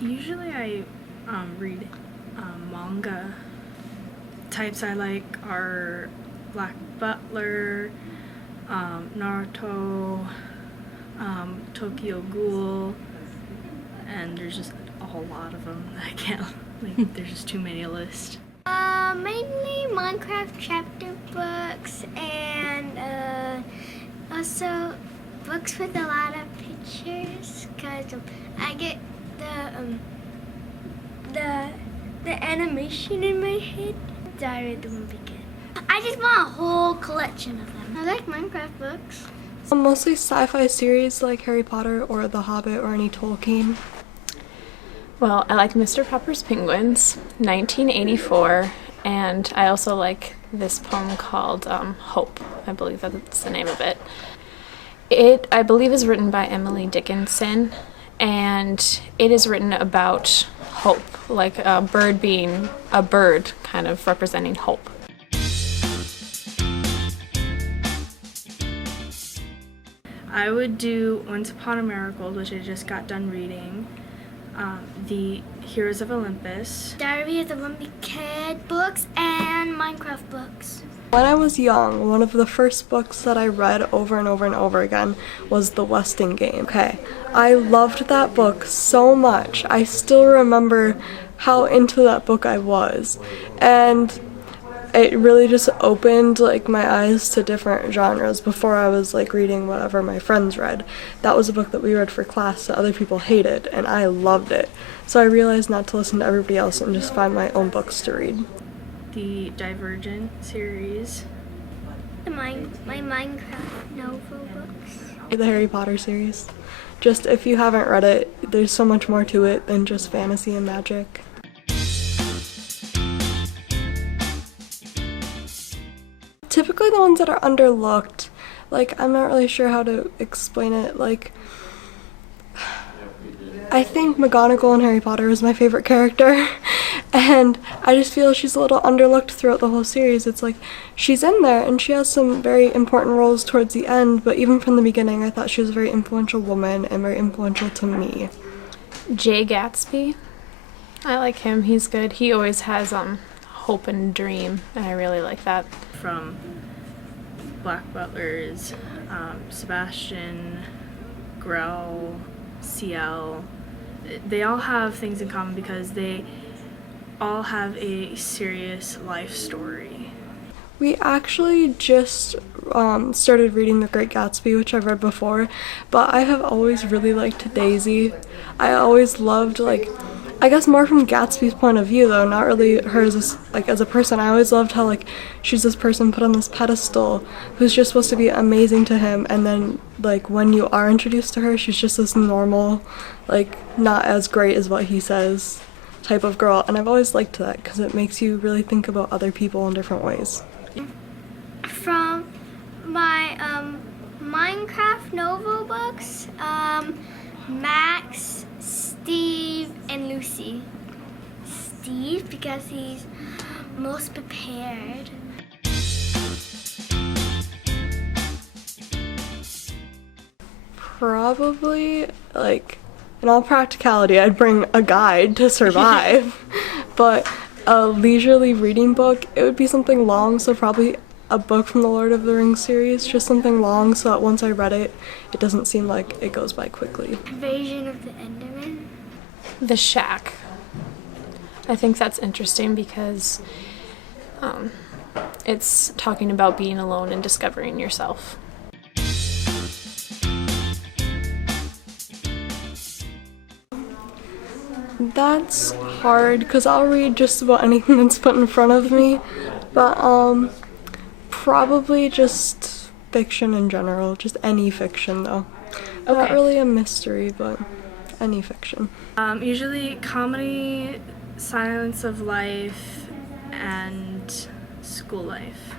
Usually I read manga. Types I like are Black Butler, Naruto, Tokyo Ghoul, and there's just a whole lot of them. I can't, like, there's just too many to list. Mainly Minecraft chapter books and also books with a lot of pictures, because I get the animation in my head. Diary of the Wimpy Kid. I just want a whole collection of them. I like Minecraft books. Mostly sci-fi series like Harry Potter or The Hobbit or any Tolkien. Well, I like Mr. Popper's Penguins, 1984, and I also like this poem called Hope. I believe that's the name of it. It, I believe, is written by Emily Dickinson, and it is written about hope, like a bird being a bird, kind of representing hope. I would do Once Upon a Miracle, which I just got done reading, the Heroes of Olympus, Diary of the Wimpy Kid books, and Minecraft books. When I was young, one of the first books that I read over and over and over again was The Westing Game. Okay, I loved that book so much. I still remember how into that book I was, and it really just opened like my eyes to different genres. Before I was like reading whatever my friends read. That was a book that we read for class that other people hated, and I loved it. So I realized not to listen to everybody else and just find my own books to read. the Divergent series, My Minecraft novel books. The Harry Potter series. Just if you haven't read it, there's so much more to it than just fantasy and magic. Typically the ones that are underlooked, like, I'm not really sure how to explain it, like, I think McGonagall in Harry Potter is my favorite character, and I just feel she's a little underlooked throughout the whole series. It's like, she's in there, and she has some very important roles towards the end, but even from the beginning, I thought she was a very influential woman and very influential to me. Jay Gatsby. I like him. He's good. He always has hope and dream, and I really like that. from Black Butlers, Sebastian, Grell, CL. They all have things in common because they all have a serious life story. We actually just started reading The Great Gatsby, which I've read before, but I have always really liked Daisy. I always loved, like, I guess more from Gatsby's point of view though, not really her as a person. I always loved how, like, she's this person put on this pedestal who's just supposed to be amazing to him, and then, like, when you are introduced to her, she's just this normal, like, not as great as what he says type of girl, and I've always liked that because it makes you really think about other people in different ways. From my Minecraft novel books, Max, Steve, and Lucy. Steve, because he's most prepared. Probably, like, in all practicality, I'd bring a guide to survive, but a leisurely reading book, it would be something long, so probably a book from the Lord of the Rings series, just something long so that once I read it, it doesn't seem like it goes by quickly. Invasion of the Enderman. The Shack. I think that's interesting because it's talking about being alone and discovering yourself. That's hard because I'll read just about anything that's put in front of me, but probably just fiction in general, just any fiction though. Okay. Not really a mystery, but any fiction. Usually comedy, Silence of Life, and school life.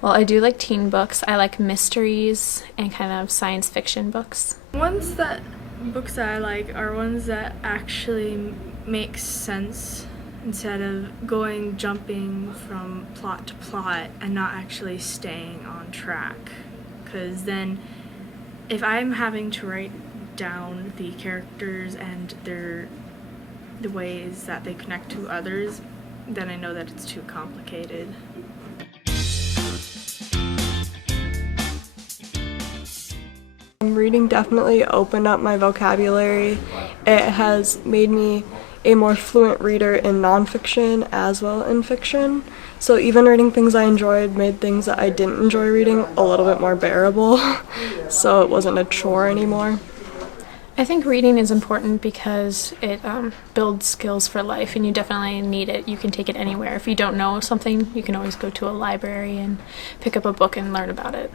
Well, I do like teen books. I like mysteries and kind of science fiction books. Books that I like are ones that actually make sense instead of jumping from plot to plot and not actually staying on track. Because then if I'm having to write down the characters and the ways that they connect to others, then I know that it's too complicated. Reading definitely opened up my vocabulary. It has made me a more fluent reader in nonfiction as well in fiction. So even reading things I enjoyed made things that I didn't enjoy reading a little bit more bearable. So it wasn't a chore anymore. I think reading is important because it builds skills for life, and you definitely need it. You can take it anywhere. If you don't know something, you can always go to a library and pick up a book and learn about it.